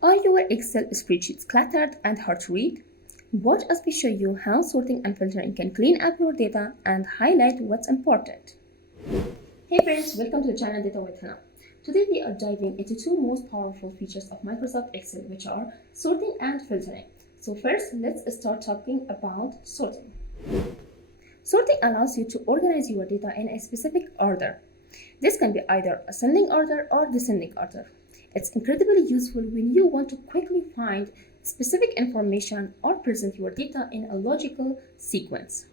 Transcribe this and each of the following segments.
Are your Excel spreadsheets cluttered and hard to read? Watch as we show you how sorting and filtering can clean up your data and highlight what's important. Hey friends, welcome to the channel Data with Hannah. Today we are diving into two most powerful features of Microsoft Excel, which are sorting and filtering. So first, let's start talking about sorting. Sorting allows you to organize your data in a specific order. This can be either ascending order or descending order. It's incredibly useful when you want to quickly find specific information or present your data in a logical sequence.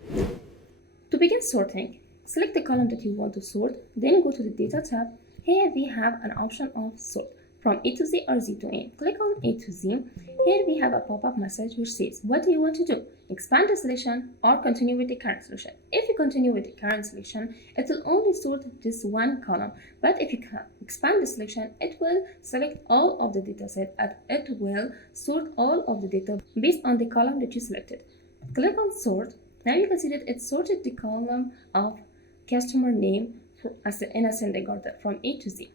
To begin sorting, select the column that you want to sort, then go to the Data tab. Here we have an option of Sort from A to Z or Z to A. Click on A to Z. Here we have a pop-up message which says, what do you want to do? Expand the selection or continue with the current selection. If you continue with the current selection, it will only sort this one column. But if you expand the selection, it will select all of the data set and it will sort all of the data based on the column that you selected. Click on Sort. Now you can see that it sorted the column of customer name in ascending order from A to Z.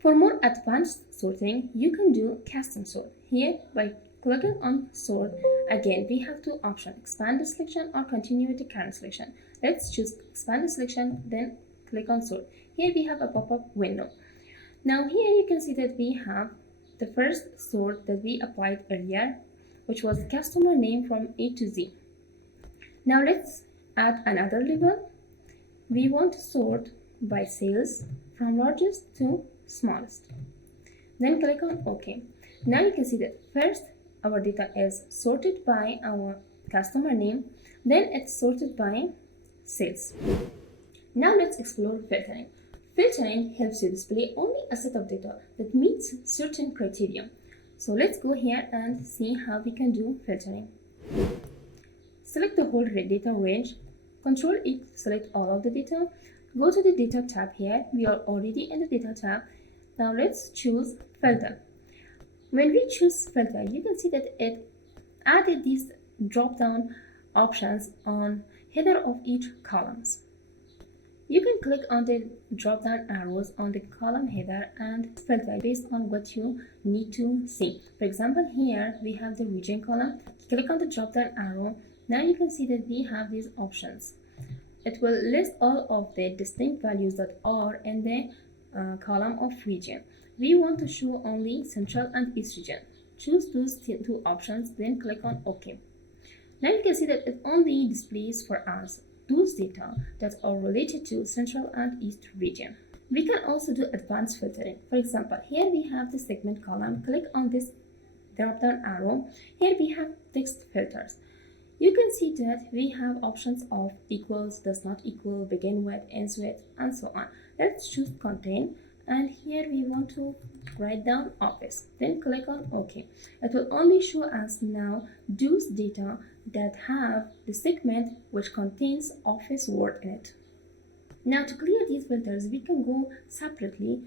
For more advanced sorting, you can do custom sort. Here, by clicking on Sort, again we have two options: expand the selection or continue with the current selection. Let's choose expand the selection, then click on Sort. Here we have a pop-up window. Now here you can see that we have the first sort that we applied earlier, which was customer name from A to Z. Now let's add another level. We want to sort by sales from largest to smallest. Then click on OK. Now you can see that first our data is sorted by our customer name, then it's sorted by sales. Now let's explore filtering. Filtering helps you display only a set of data that meets certain criteria. So let's go here and see how we can do filtering. Select the whole data range. Control E to select all of the data. Go to the Data tab here. We are already in the Data tab. Now let's choose Filter. When we choose Filter, you can see that it added these drop-down options on header of each columns. You can click on the drop-down arrows on the column header and filter based on what you need to see. For example, here we have the region column. Click on the drop-down arrow. Now you can see that we have these options. It will list all of the distinct values that are in the column of region. We want to show only Central and East region. Choose those two options, then click on OK. Now you can see that it only displays for us those data that are related to Central and East region. We can also do advanced filtering. For example, here we have the segment column. Click on this drop-down arrow. Here we have text filters. You can see that we have options of equals, does not equal, begin with, ends with, and so on. Let's choose contain, and here we want to write down office. Then click on OK. It will only show us now those data that have the segment which contains office word in it. Now to clear these filters, we can go separately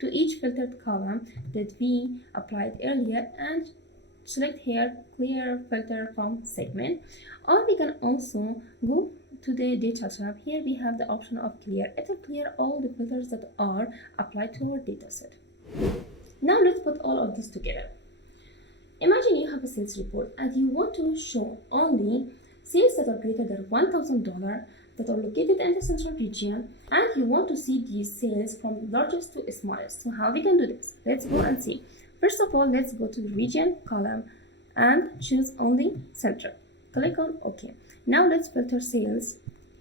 to each filtered column that we applied earlier and select here clear filter from segment, or we can also go to the Data tab. Here we have the option of clear. It will clear all the filters that are applied to our data set. Now let's put all of this together. Imagine you have a sales report and you want to show only sales that are greater than $1,000 that are located in the central region, and you want to see these sales from largest to smallest. So how we can do this? Let's go and see. First of all, let's go to the region column and choose only Central. Click on OK. Now let's filter sales.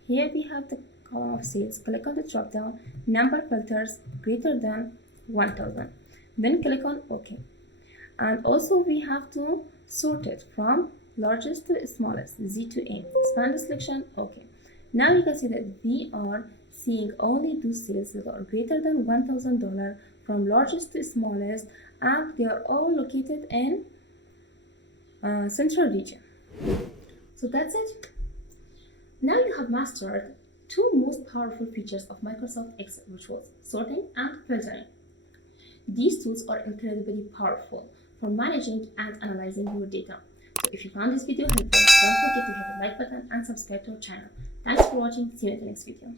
Here we have the column of sales. Click on the drop down, number filters greater than 1,000. Then click on OK. And also we have to sort it from largest to smallest, Z to A. Expand the selection, OK. Now you can see that we are seeing only those sales that are greater than $1,000 from largest to smallest, and they are all located in central region. So that's it. Now you have mastered two most powerful features of Microsoft Excel, which was sorting and filtering. These tools are incredibly powerful for managing and analyzing your data. So if you found this video helpful, don't forget to hit the like button and subscribe to our channel. Thanks for watching. See you in the next video.